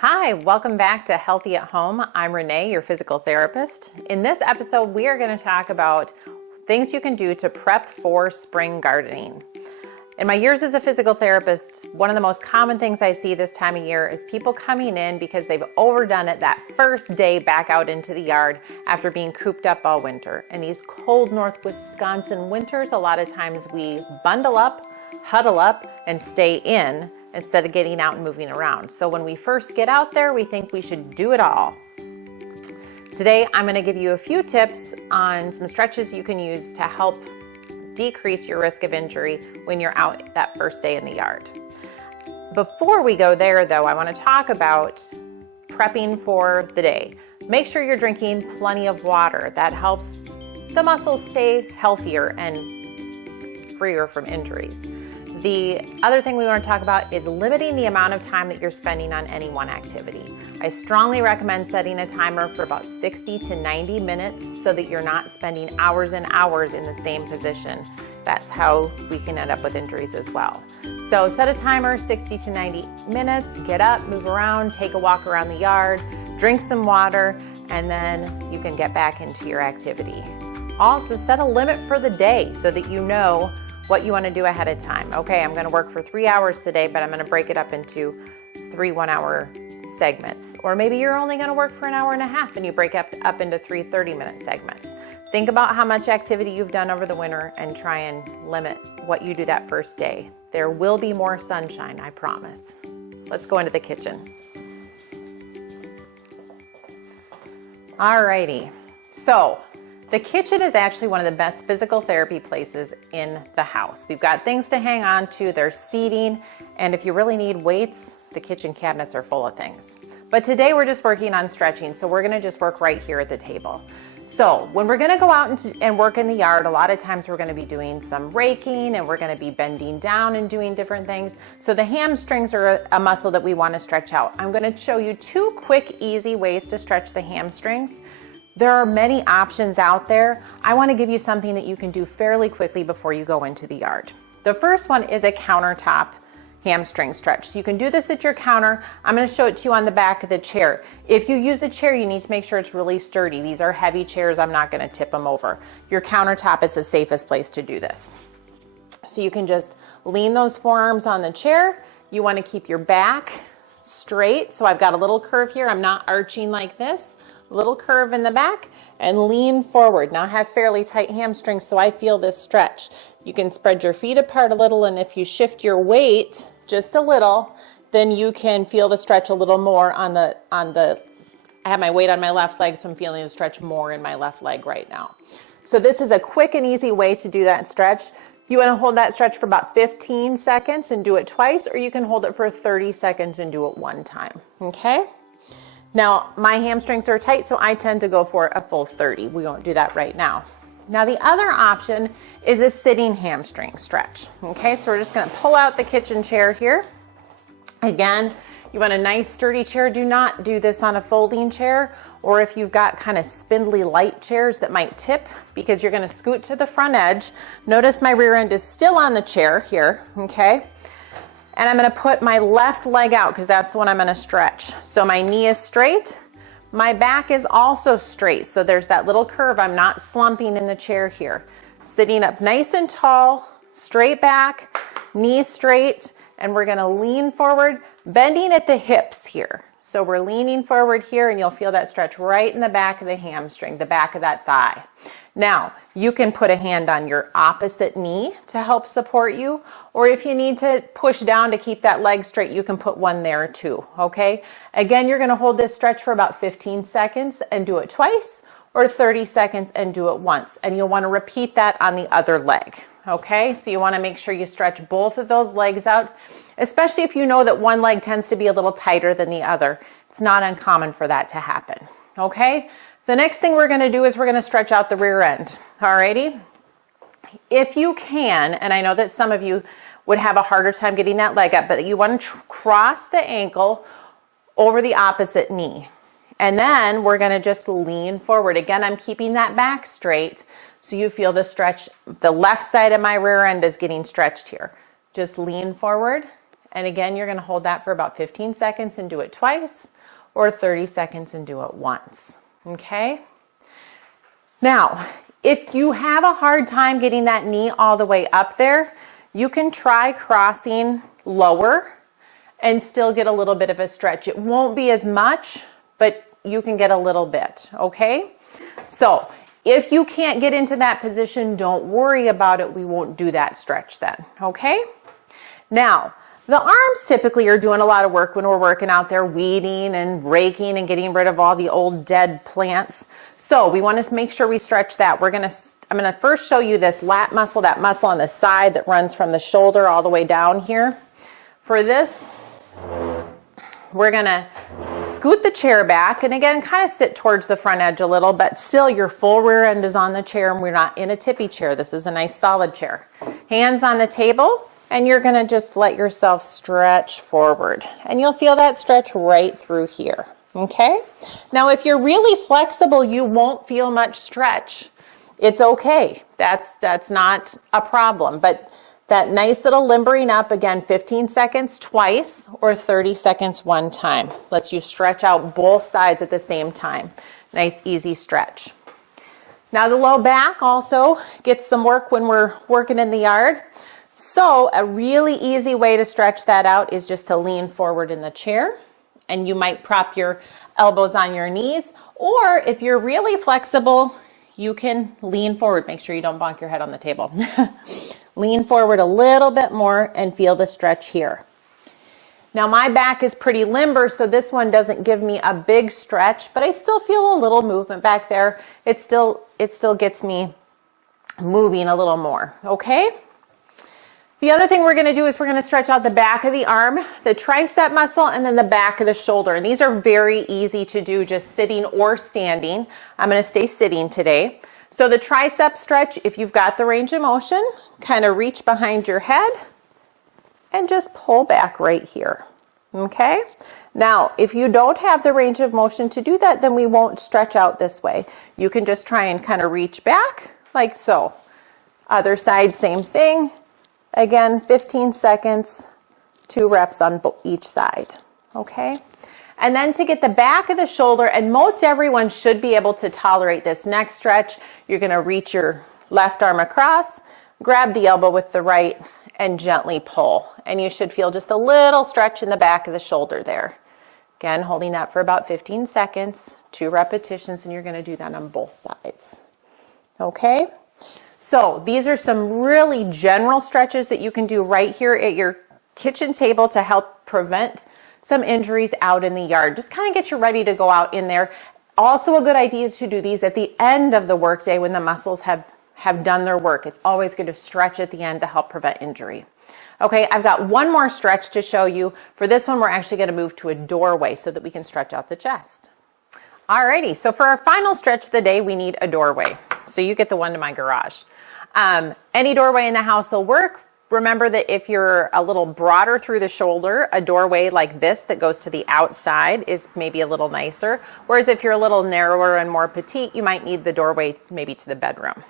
Hi, welcome back to Healthy at Home. I'm Renee, your physical therapist. In this episode, we are going to talk about things you can do to prep for spring gardening. In my years as a physical therapist, one of the most common things I see this time of year is people coming in because they've overdone it that first day back out into the yard after being cooped up all winter. In these cold North Wisconsin winters, a lot of times we bundle up, huddle up, and stay in instead of getting out and moving around. So when we first get out there, we think we should do it all. Today, I'm going to give you a few tips on some stretches you can use to help decrease your risk of injury when you're out that first day in the yard. Before we go there though, I want to talk about prepping for the day. Make sure you're drinking plenty of water. That helps the muscles stay healthier and freer from injuries. The other thing we want to talk about is limiting the amount of time that you're spending on any one activity. I strongly recommend setting a timer for about 60 to 90 minutes so that you're not spending hours and hours in the same position. That's how we can end up with injuries as well. So set a timer, 60 to 90 minutes, get up, move around, take a walk around the yard, drink some water, and then you can get back into your activity. Also set a limit for the day so that you know what you want to do ahead of time. Okay, I'm going to work for 3 hours today, but I'm going to break it up into 3 1-hour segments. Or maybe you're only going to work for an hour and a half and you break up into 3 30-minute segments. Think about how much activity you've done over the winter and try and limit what you do that first day. There will be more sunshine, I promise. Let's go into the kitchen. Alrighty, so the kitchen is actually one of the best physical therapy places in the house. We've got things to hang on to, there's seating, and if you really need weights, the kitchen cabinets are full of things. But today we're just working on stretching, so we're gonna just work right here at the table. So when we're gonna go out and work in the yard, a lot of times we're gonna be doing some raking and we're gonna be bending down and doing different things. So the hamstrings are a muscle that we wanna stretch out. I'm gonna show you 2 quick, easy ways to stretch the hamstrings. There are many options out there. I want to give you something that you can do fairly quickly before you go into the yard. The first one is a countertop hamstring stretch. So you can do this at your counter. I'm going to show it to you on the back of the chair. If you use a chair, you need to make sure it's really sturdy. These are heavy chairs. I'm not going to tip them over. Your countertop is the safest place to do this. So you can just lean those forearms on the chair. You want to keep your back straight. So I've got a little curve here. I'm not arching like this. Little curve in the back and lean forward. Now I have fairly tight hamstrings, so I feel this stretch. You can spread your feet apart a little, and if you shift your weight just a little, then you can feel the stretch a little more on the, I have my weight on my left leg, so I'm feeling the stretch more in my left leg right now. So this is a quick and easy way to do that stretch. You want to hold that stretch for about 15 seconds and do it twice, or you can hold it for 30 seconds and do it one time, okay? Now, my hamstrings are tight, so I tend to go for a full 30. We won't do that right now. Now, the other option is a sitting hamstring stretch. Okay, so we're just gonna pull out the kitchen chair here. Again, you want a nice sturdy chair. Do not do this on a folding chair, or if you've got kind of spindly light chairs that might tip because you're gonna scoot to the front edge. Notice my rear end is still on the chair here, okay? And I'm gonna put my left leg out because that's the one I'm gonna stretch. So my knee is straight, my back is also straight. So there's that little curve. I'm not slumping in the chair here. Sitting up nice and tall, straight back, knees straight, and we're gonna lean forward, bending at the hips here. So we're leaning forward here and you'll feel that stretch right in the back of the hamstring, the back of that thigh. Now, you can put a hand on your opposite knee to help support you, or if you need to push down to keep that leg straight, you can put one there too, okay? Again, you're gonna hold this stretch for about 15 seconds and do it twice, or 30 seconds and do it once. And you'll wanna repeat that on the other leg, okay? So you wanna make sure you stretch both of those legs out, especially if you know that one leg tends to be a little tighter than the other. It's not uncommon for that to happen, okay? The next thing we're gonna do is we're gonna stretch out the rear end, alrighty? If you can, and I know that some of you would have a harder time getting that leg up, but you wanna cross the ankle over the opposite knee. And then we're gonna just lean forward. Again, I'm keeping that back straight so you feel the stretch. The left side of my rear end is getting stretched here. Just lean forward And again, you're gonna hold that for about 15 seconds and do it twice, or 30 seconds and do it once, okay? Now, if you have a hard time getting that knee all the way up there, you can try crossing lower and still get a little bit of a stretch. It won't be as much, but you can get a little bit, okay? So if you can't get into that position, don't worry about it. We won't do that stretch then, okay? Now, the arms typically are doing a lot of work when we're working out there, weeding and raking and getting rid of all the old dead plants. So we want to make sure we stretch that. I'm gonna first show you this lat muscle, that muscle on the side that runs from the shoulder all the way down here. For this, we're gonna scoot the chair back, and again, kind of sit towards the front edge a little, but still your full rear end is on the chair, and we're not in a tippy chair. This is a nice solid chair. Hands on the table. And you're gonna just let yourself stretch forward. And you'll feel that stretch right through here, okay? Now, if you're really flexible, you won't feel much stretch. It's okay, that's not a problem. But that nice little limbering up, again, 15 seconds twice or 30 seconds one time. Lets you stretch out both sides at the same time. Nice, easy stretch. Now, the low back also gets some work when we're working in the yard. So a really easy way to stretch that out is just to lean forward in the chair, and you might prop your elbows on your knees, or if you're really flexible, you can lean forward. Make sure you don't bonk your head on the table. Lean forward a little bit more and feel the stretch here. Now my back is pretty limber, so this one doesn't give me a big stretch, but I still feel a little movement back there. It still gets me moving a little more, okay? The other thing we're going to do is we're going to stretch out the back of the arm, the tricep muscle, and then the back of the shoulder. And these are very easy to do just sitting or standing. I'm going to stay sitting today. So the tricep stretch, if you've got the range of motion, kind of reach behind your head and just pull back right here. Okay? Now, if you don't have the range of motion to do that, then we won't stretch out this way. You can just try and kind of reach back like so. Other side, same thing. Again, 15 seconds, 2 reps on each side, okay? And then to get the back of the shoulder, and most everyone should be able to tolerate this next stretch, you're gonna reach your left arm across, grab the elbow with the right, and gently pull. And you should feel just a little stretch in the back of the shoulder there. Again, holding that for about 15 seconds, 2 repetitions, and you're gonna do that on both sides, okay? So these are some really general stretches that you can do right here at your kitchen table to help prevent some injuries out in the yard. Just kind of get you ready to go out in there. Also a good idea to do these at the end of the workday when the muscles have done their work. It's always good to stretch at the end to help prevent injury. Okay, I've got one more stretch to show you. For this one, we're actually going to move to a doorway so that we can stretch out the chest. Alrighty, so for our final stretch of the day, we need a doorway. So you get the one to my garage. Any doorway in the house will work. Remember that if you're a little broader through the shoulder, a doorway like this that goes to the outside is maybe a little nicer. Whereas if you're a little narrower and more petite, you might need the doorway maybe to the bedroom.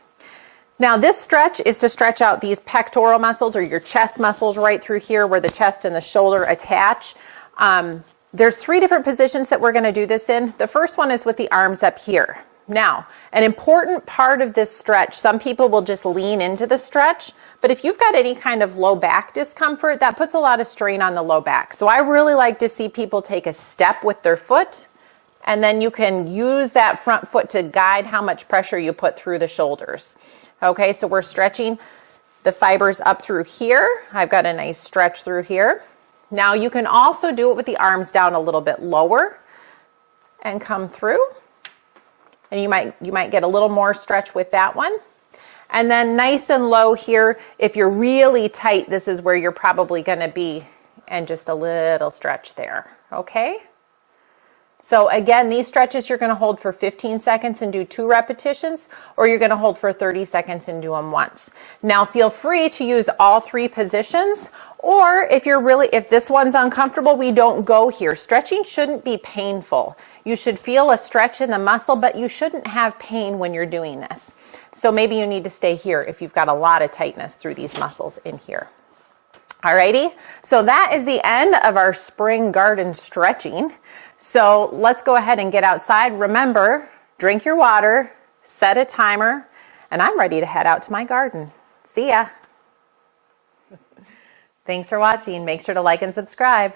Now this stretch is to stretch out these pectoral muscles or your chest muscles right through here where the chest and the shoulder attach. There's 3 different positions that we're going to do this in. The first one is with the arms up here. Now, an important part of this stretch, some people will just lean into the stretch, but if you've got any kind of low back discomfort, that puts a lot of strain on the low back. So I really like to see people take a step with their foot, and then you can use that front foot to guide how much pressure you put through the shoulders. Okay, so we're stretching the fibers up through here. I've got a nice stretch through here. Now you can also do it with the arms down a little bit lower and come through. And you might get a little more stretch with that one. And then nice and low here, if you're really tight, this is where you're probably going to be, and just a little stretch there, okay? So again, these stretches you're going to hold for 15 seconds and do 2 repetitions, or you're going to hold for 30 seconds and do them once. Now feel free to use all 3 positions, or if this one's uncomfortable, we don't go here. Stretching shouldn't be painful. You should feel a stretch in the muscle, but you shouldn't have pain when you're doing this. So maybe you need to stay here if you've got a lot of tightness through these muscles in here. Alrighty, so that is the end of our spring garden stretching. So let's go ahead and get outside. Remember, drink your water, set a timer, and I'm ready to head out to my garden. See ya. Thanks for watching. Make sure to like and subscribe.